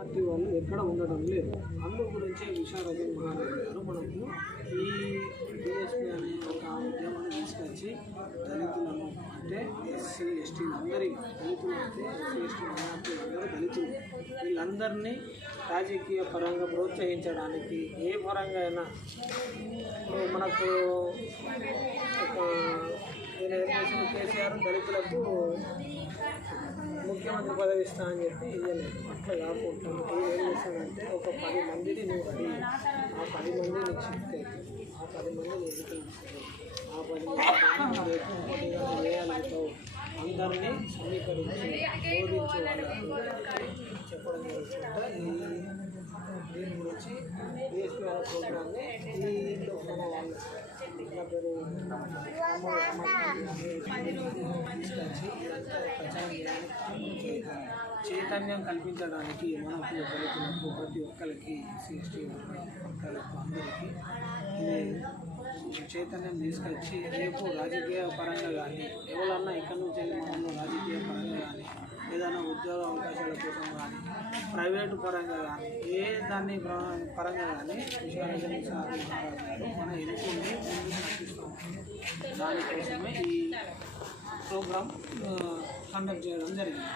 Party వాళ్ళు ఎక్కడ ఉండడం లేదు. అందు గురించే విశారజన్ మహారాజు గారు మనకు ఈ డిఎస్పీ అనే ఒక ఉద్యమాన్ని తీసుకొచ్చి దళితులను అంటే ఎస్సీ ఎస్టీ అందరి దళితులు అంటే ఎస్సీ ఎస్టీ మైనార్టీలు అందరూ దళితులు వీళ్ళందరినీ రాజకీయ పరంగా ప్రోత్సహించడానికి ఏ పరంగా అయినా మనకు ఒక ప్రకారం దళితులకు ముఖ్యమంత్రి పదవి ఇస్తా అని చెప్పి ఇవ్వలేదు అట్లా కాకుండా ఏం చేస్తానంటే ఒక పది మందిని నువ్వు అడిగి ఆ పది మంది నీకు శక్తి అవుతుంది ఆ పది మంది నీ ఆ పది మంది పోటీగా వేయాలంటావు అందరినీ సమీకరించి బోధించే వాళ్ళకు చెప్పడం జరుగుతుంట ఈ దీని ప్రోగ్రామ్ని ఈ లోక్సభ వాళ్ళు నా పేరు తీసుకొచ్చి ప్రచారం చేయడానికి చైతన్యం కల్పించడానికి మనకు దళితులకు ప్రతి ఒక్కరికి సిఎస్టీ ఒక్కరికి అందరికీ చైతన్యం తీసుకొచ్చి రేపు రాజకీయ పరంగా కానీ ఎవరన్నా ఎక్కడి నుంచి వెళ్ళి మనలో రాజకీయ పరంగా కానీ ఏదైనా ఉద్యోగ అవకాశాల కోసం ప్రైవేటు పరంగా కానీ ఏ దాన్ని పరంగా కానీ విశ్వనాథన్ సార్ మన ఎన్నుకుని ముందుకు నడిపిస్తాం దానికోసమే ఈ ప్రోగ్రాం కండక్ట్ చేయడం జరిగింది.